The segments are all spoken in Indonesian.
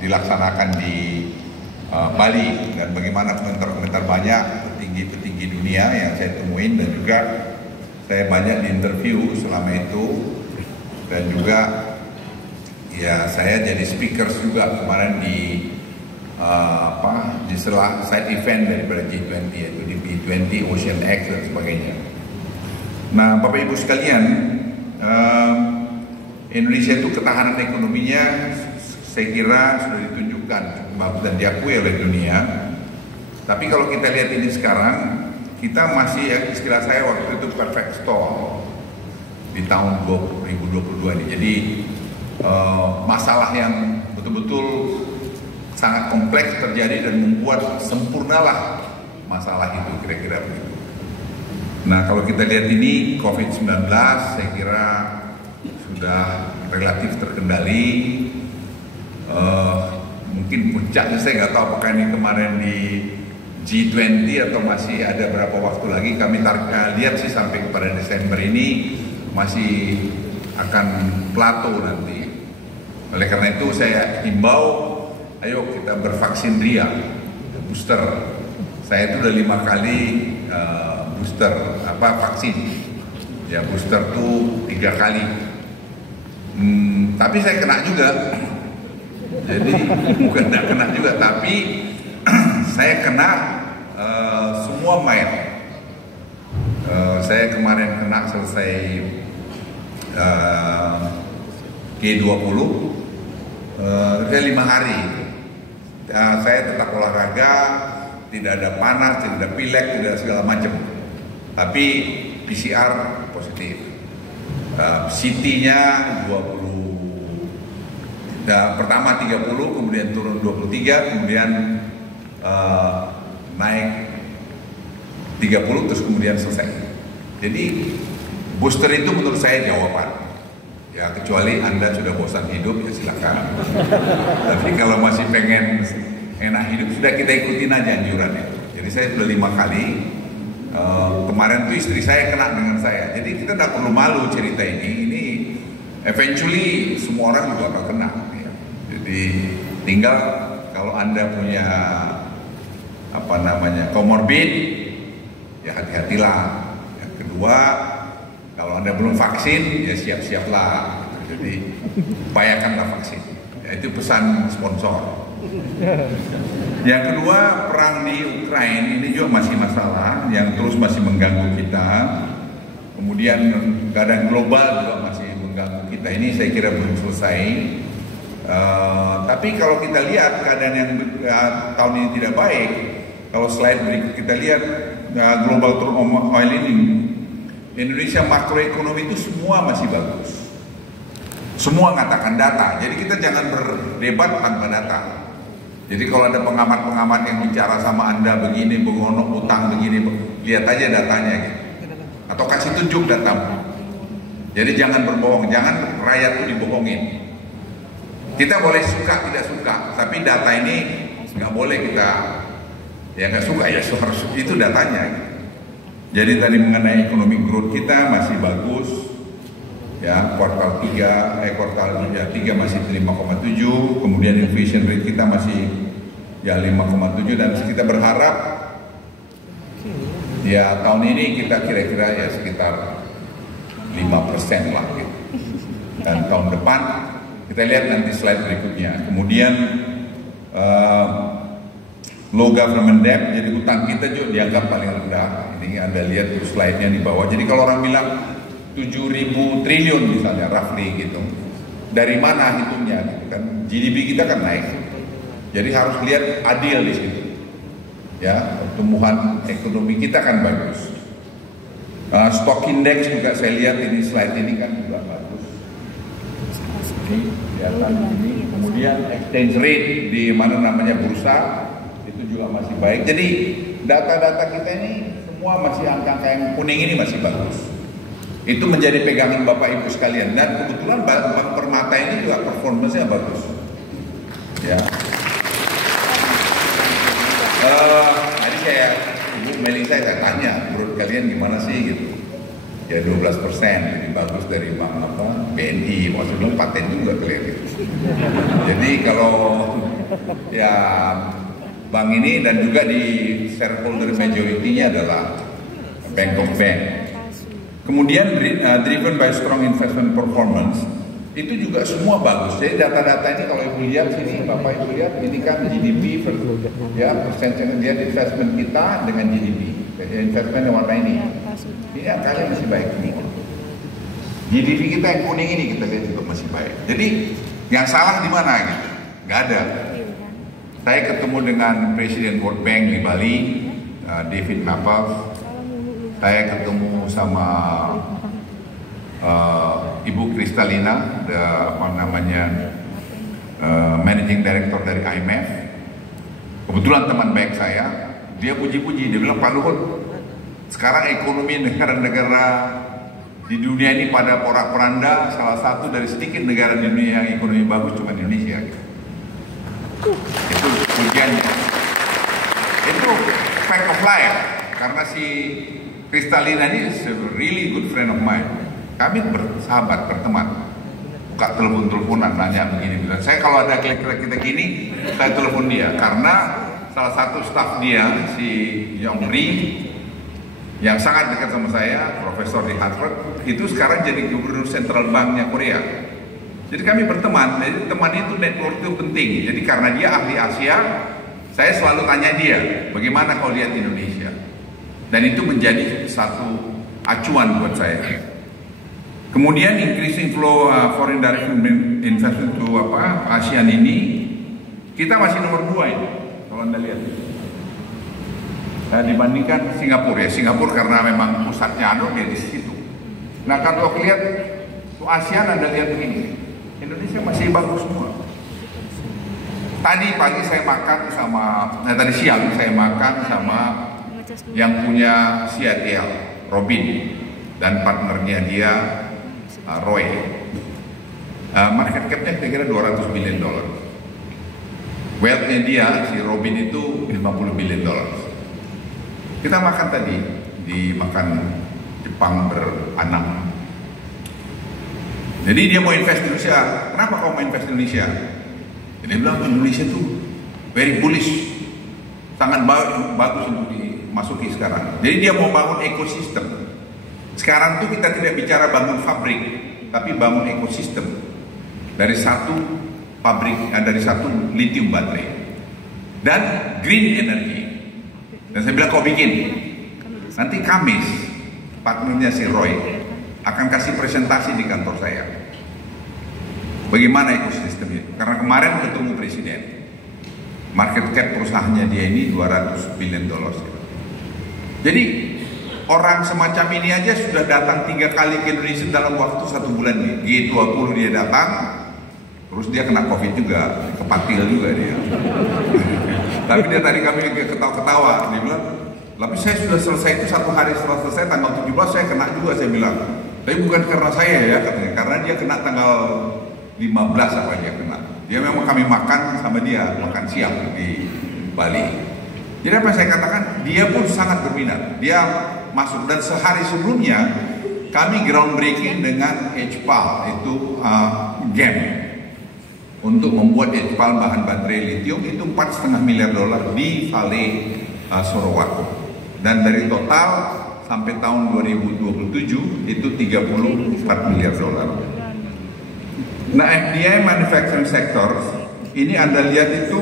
dilaksanakan di Bali, dan bagaimana komentar-komentar banyak petinggi-petinggi dunia yang saya temuin, dan juga saya banyak diinterview selama itu, dan juga ya saya jadi speakers juga kemarin di side event daripada G20, yaitu di B20 Ocean X dan sebagainya. Nah, Bapak Ibu sekalian, Indonesia itu ketahanan ekonominya saya kira sudah ditunjukkan cukup bagus dan diakui oleh dunia. Tapi kalau kita lihat ini sekarang, kita masih, istilah saya waktu itu perfect storm di tahun 2022 ini. Jadi masalah yang betul-betul sangat kompleks terjadi dan membuat sempurnalah masalah itu, kira-kira begitu. Nah, kalau kita lihat ini COVID-19 saya kira sudah relatif terkendali. Mungkin puncaknya saya nggak tahu apakah ini kemarin di G20 atau masih ada berapa waktu lagi. Kami lihat sih sampai kepada Desember ini masih akan plato nanti. Oleh karena itu saya himbau, ayo kita bervaksin ria, booster. Saya itu udah 5 kali booster vaksin. Ya, booster tuh 3 kali. Tapi saya kena juga. Jadi bukan tidak kena juga, tapi saya kena semua mild. Saya kemarin kena selesai G20, saya 5 hari. Saya tetap olahraga, tidak ada panas, tidak ada pilek, tidak segala macam. Tapi PCR positif. CT-nya 20. Pertama 30, kemudian turun 23, kemudian naik 30, terus kemudian selesai. Jadi booster itu menurut saya jawaban. Ya, kecuali Anda sudah bosan hidup, ya silakan. Tapi kalau masih pengen enak hidup, sudah kita ikutin aja anjuran itu. Jadi saya sudah 5 kali. Kemarin tuh istri saya kena dengan saya. Jadi kita tidak perlu malu cerita ini. Ini eventually semua orang juga akan kena. Ya. Jadi tinggal kalau Anda punya comorbid, ya hati-hatilah. Yang kedua, kalau Anda belum vaksin, ya siap-siaplah. Jadi upayakanlah vaksin. Ya, itu pesan sponsor. Yang kedua, perang di Ukraina ini juga masih masalah yang terus masih mengganggu kita. Kemudian keadaan global juga masih mengganggu kita. Ini saya kira belum selesai. Tapi kalau kita lihat keadaan yang tahun ini tidak baik, kalau slide berikut kita lihat global oil ini, Indonesia makroekonomi itu semua masih bagus. Semua mengatakan data. Jadi kita jangan berdebat tanpa data. Jadi kalau ada pengamat-pengamat yang bicara sama Anda begini, mengonok utang begini, lihat aja datanya gitu. Atau kasih tunjuk datamu. Jadi jangan berbohong, jangan rakyat itu dibohongin. Kita boleh suka tidak suka, tapi data ini nggak boleh kita, ya nggak suka ya harus itu datanya. Gitu. Jadi tadi mengenai ekonomi growth kita masih bagus. Ya, kuartal 3 masih 5,7, kemudian inflation rate kita masih ya 5,7, dan kita berharap ya tahun ini kita kira-kira ya sekitar 5% lah gitu. Dan tahun depan kita lihat nanti slide berikutnya. Kemudian low government debt, jadi utang kita juga dianggap paling rendah. Ini Anda lihat tuh slide-nya di bawah. Jadi kalau orang bilang 7.000 triliun misalnya, roughly gitu. Dari mana hitungnya gitu kan? GDP kita kan naik. Jadi harus lihat adil di situ. Ya, pertumbuhan ekonomi kita kan bagus. Stock index juga saya lihat ini slide ini kan juga bagus. Ini kelihatan ini. Kemudian exchange rate di mana namanya bursa itu juga masih baik. Jadi data-data kita ini semua masih angka-angka yang kuning ini masih bagus. Itu menjadi pegangan Bapak Ibu sekalian, dan kebetulan Bank Permata ini juga performanya bagus. Ya. Tadi Ibu Meli saya tanya, menurut kalian gimana sih gitu? Ya 12%, jadi bagus dari bank BNI, maksudnya paten juga kalian gitu. Jadi kalau ya bank ini, dan juga di shareholder majority-nya adalah Bangkok Bank. Kemudian driven by strong investment performance, itu juga semua bagus. Jadi data-data ini kalau ibu lihat sini, bapak ibu lihat, ini kan GDP ya, persen lihat investment kita dengan GDP. Investment yang warna ini angkanya masih baik nih. GDP kita yang kuning ini kita lihat juga masih baik. Jadi yang salah di mana gitu? Nggak ada. Saya ketemu dengan Presiden World Bank di Bali, David Napaf. Saya ketemu sama Ibu Kristalina, Managing Director dari IMF. Kebetulan teman baik saya, dia puji-puji, dia bilang, Pak Luhut, sekarang ekonomi negara-negara di dunia ini pada porak-poranda, salah satu dari sedikit negara di dunia yang ekonomi bagus cuma Indonesia. Itu pujiannya. Itu fact of life, karena si Kristalina ini is a really good friend of mine. Kami bersahabat, berteman. Buka telepon-teleponan, nanya begini, bilang, saya kalau ada kira-kira kita gini, saya telepon dia, karena salah satu staf dia, si Yong Ri, yang sangat dekat sama saya, profesor di Harvard, itu sekarang jadi gubernur Central Banknya Korea. Jadi kami berteman, jadi teman itu network itu penting. Jadi karena dia ahli Asia, saya selalu tanya dia, bagaimana kau lihat Indonesia? Dan itu menjadi satu acuan buat saya. Kemudian increasing flow foreign direct investment to ASEAN ini, kita masih nomor 2 ini, kalau Anda lihat. Dibandingkan Singapura, ya Singapura karena memang pusatnya dia di situ. Nah kalau lihat ASEAN, Anda lihat begini, Indonesia masih bagus semua. Tadi pagi saya makan sama, tadi siang saya makan sama yang punya CATL, Robin, dan partnernya dia Roy. Market cap-nya kira-kira $200 billion. Wealth-nya dia, si Robin itu $50 billion. Kita makan tadi di Jepang beranak. Jadi dia mau invest di Indonesia. Kenapa kau mau invest di Indonesia? Dia bilang Indonesia tuh very bullish, sangat bagus untuk dimasuki sekarang. Jadi dia mau bangun ekosistem. Sekarang tuh kita tidak bicara bangun pabrik, tapi bangun ekosistem dari satu pabrik, dari satu lithium baterai dan green energy. Dan saya bilang kau bikin, nanti Kamis partnernya si Roy akan kasih presentasi di kantor saya. Bagaimana ekosistem itu? Karena kemarin ketemu presiden, market cap perusahaannya dia ini $200 billion. Jadi orang semacam ini aja sudah datang 3 kali ke Indonesia dalam waktu 1 bulan nih. G20 dia datang, terus dia kena COVID juga, kepatil juga dia. Tapi dia tadi kami ketawa-ketawa, dia bilang, tapi saya sudah selesai itu 1 hari setelah selesai tanggal 17 saya kena juga, saya bilang. Tapi bukan karena saya ya katanya, karena dia kena tanggal 15 apa dia kena. Dia memang kami makan sama dia, makan siang di Bali. Jadi apa yang saya katakan, dia pun sangat berminat. Dia masuk, dan sehari sebelumnya kami groundbreaking dengan HPAL, itu game untuk membuat HPAL bahan baterai lithium itu $4,5 miliar di Vale Sorowako. Dan dari total sampai tahun 2027 itu $34 miliar. Nah, FDI manufacturing sector ini Anda lihat itu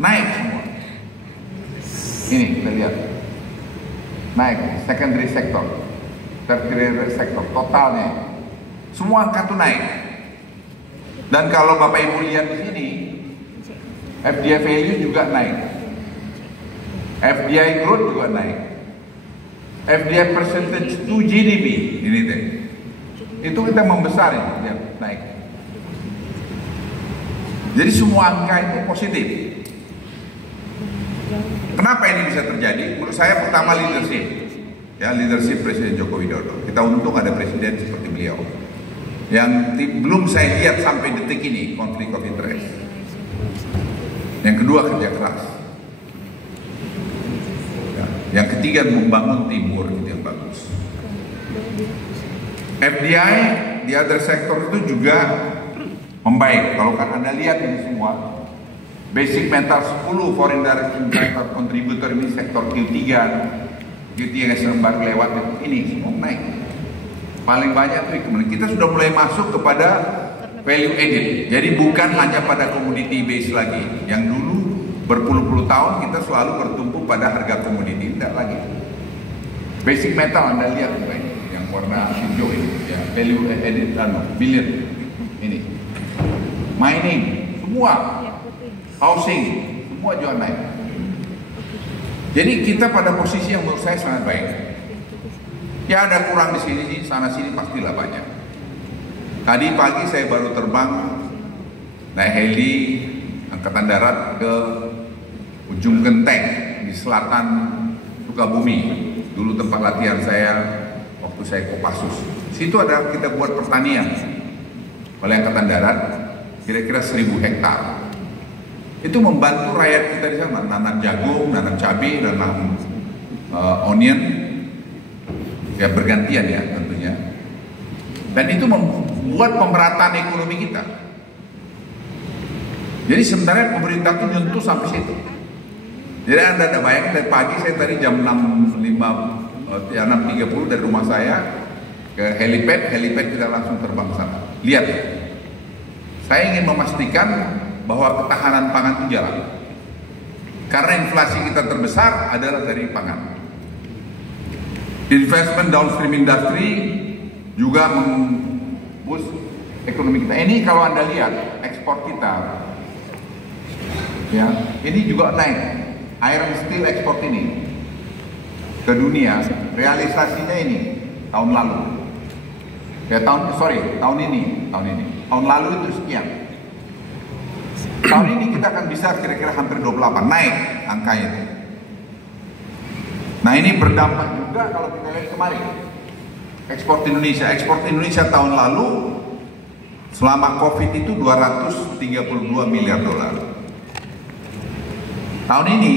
naik semua. Ini kita lihat naik, secondary sector, tertiary sector, totalnya semua angka itu naik. Dan kalau Bapak Ibu lihat di sini, FDI value juga naik, FDI growth juga naik, FDI percentage to GDP ini deh, itu kita membesar ini, lihat naik. Jadi semua angka itu positif. Kenapa ini bisa terjadi? Menurut saya pertama leadership, ya leadership Presiden Joko Widodo. Kita untung ada presiden seperti beliau, yang belum saya lihat sampai detik ini konflik of interest. Yang kedua kerja keras. Ya. Yang ketiga membangun timur itu yang bagus. FDI di other sector itu juga membaik. Kalau kan Anda lihat ini semua, Basic metal 10 foreign direct investor contributor ini sektor Q3 yang baru lewat ini semua naik. Paling banyak itu kita sudah mulai masuk kepada value added. Jadi bukan hanya pada commodity base lagi. Yang dulu berpuluh-puluh tahun kita selalu bertumpu pada harga komoditi, tidak lagi. Basic metal Anda lihat ini, yang warna hijau ini, ya, value added billion ini. Mining semua, housing semua juga naik. Jadi kita pada posisi yang menurut saya sangat baik. Ya ada kurang di sini, sana sini pastilah banyak. Tadi pagi saya baru terbang naik heli angkatan darat ke ujung genteng di selatan Sukabumi. Dulu tempat latihan saya waktu saya Kopassus. Situ ada kita buat pertanian oleh angkatan darat kira-kira 1000 hektar. Itu membantu rakyat kita di sana, nanam jagung, nanam cabai, nanam onion, ya bergantian ya tentunya. Dan itu membuat pemerataan ekonomi kita. Jadi sebenarnya pemerintah itu nyentuh sampai situ. Jadi Anda ada bayangin dari pagi saya tadi jam 6.30 dari rumah saya ke helipad kita langsung terbang ke sana. Lihat, saya ingin memastikan bahwa ketahanan pangan itu jalan. Karena inflasi kita terbesar adalah dari pangan. Investment downstream industry juga memboost ekonomi kita. Ini kalau Anda lihat ekspor kita, ya ini juga naik. Iron steel ekspor ini ke dunia realisasinya ini tahun lalu. Ya tahun ini. Tahun lalu itu sekian. Tahun ini kita akan bisa kira-kira hampir 28 naik angkanya. Nah ini berdampak juga kalau kita lihat kemarin ekspor Indonesia tahun lalu selama COVID itu 232 miliar dolar. Tahun ini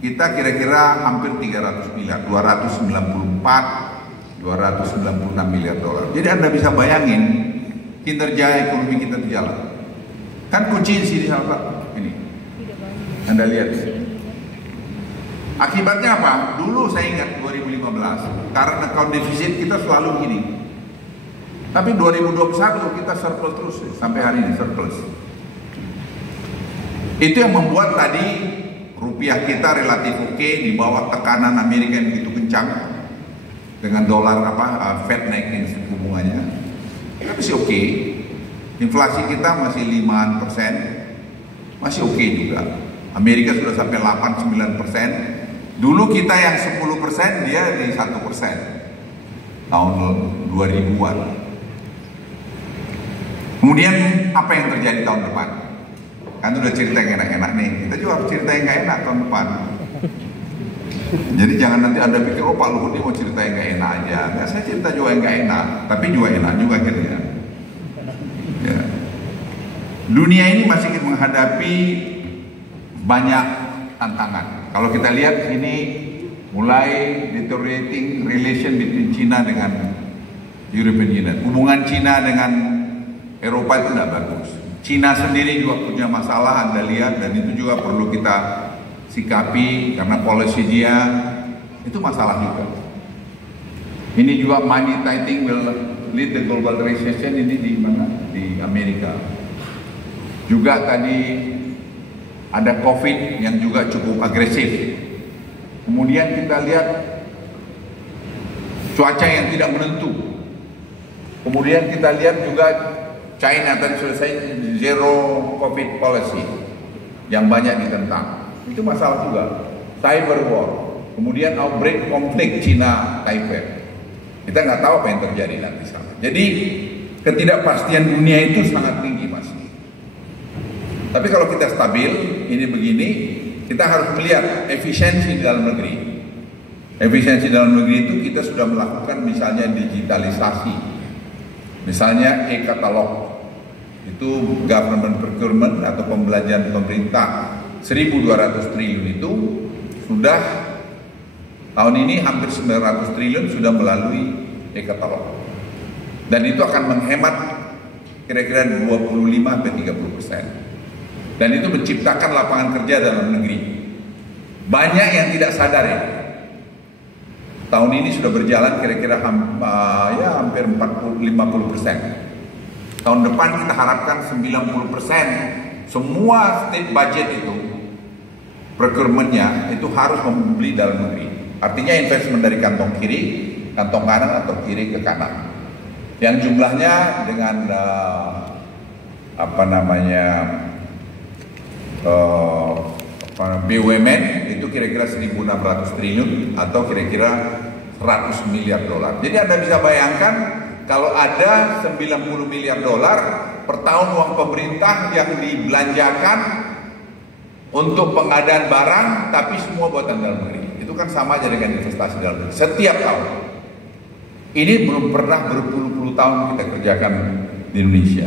kita kira-kira hampir 300 miliar, 296 miliar dolar. Jadi Anda bisa bayangin kinerja ekonomi kita itu jalan. Kan kunci di sini ini. Anda lihat. Akibatnya apa? Dulu saya ingat 2015, karena account defisit kita selalu gini. Tapi 2021 kita surplus terus sampai hari ini surplus. Itu yang membuat tadi rupiah kita relatif oke di bawah tekanan Amerika yang begitu kencang dengan dolar Fed naikin suku bunganya. Tapi masih oke. Inflasi kita masih 5%, masih oke juga. Amerika sudah sampai 8-9%. Dulu kita yang 10%, dia di 1% tahun 2000-an. Kemudian apa yang terjadi tahun depan? Kan udah cerita yang enak-enak nih, kita juga harus cerita yang gak enak tahun depan. Jadi jangan nanti Anda pikir, oh Pak Luhut ini mau cerita yang gak enak aja. Nggak, saya cerita juga yang gak enak, tapi juga enak juga akhirnya. Ya. Dunia ini masih menghadapi banyak tantangan. Kalau kita lihat ini mulai deteriorating relation between China dengan European Union. Hubungan China dengan Eropa itu tidak bagus. China sendiri juga punya masalah Anda lihat, dan itu juga perlu kita sikapi karena policy dia itu masalah juga. Ini juga money tightening will lead the global recession ini di mana? Di Amerika. Juga tadi ada COVID yang juga cukup agresif. Kemudian kita lihat cuaca yang tidak menentu. Kemudian kita lihat juga China tadi selesai zero COVID policy yang banyak ditentang. Itu masalah juga. Cyber war. Kemudian outbreak konflik China-Taiwan. Kita nggak tahu apa yang terjadi nanti sana. Jadi ketidakpastian dunia itu sangat tinggi masih. Tapi kalau kita stabil, ini begini, kita harus melihat efisiensi di dalam negeri. Efisiensi dalam negeri itu kita sudah melakukan misalnya digitalisasi, misalnya e-katalog, itu government procurement atau pembelanjaan pemerintah 1.200 triliun itu sudah tahun ini hampir 900 triliun sudah melalui e-katalog, dan itu akan menghemat kira-kira 25-30%. Dan itu menciptakan lapangan kerja dalam negeri. Banyak yang tidak sadar ya. Tahun ini sudah berjalan kira-kira hampir 50%. Tahun depan kita harapkan 90%. Semua state budget itu, procurement-nya itu harus membeli dalam negeri. Artinya investment dari kantong kiri, kantong kanan atau kiri ke kanan. Yang jumlahnya dengan BUMN itu kira-kira 1.600 triliun atau kira-kira 100 miliar dolar. Jadi Anda bisa bayangkan kalau ada 90 miliar dolar per tahun uang pemerintah yang dibelanjakan untuk pengadaan barang tapi semua buatan dalam negeri. Itu kan sama aja dengan investasi dalam negeri setiap tahun. Ini belum pernah berpuluh-puluh tahun kita kerjakan di Indonesia.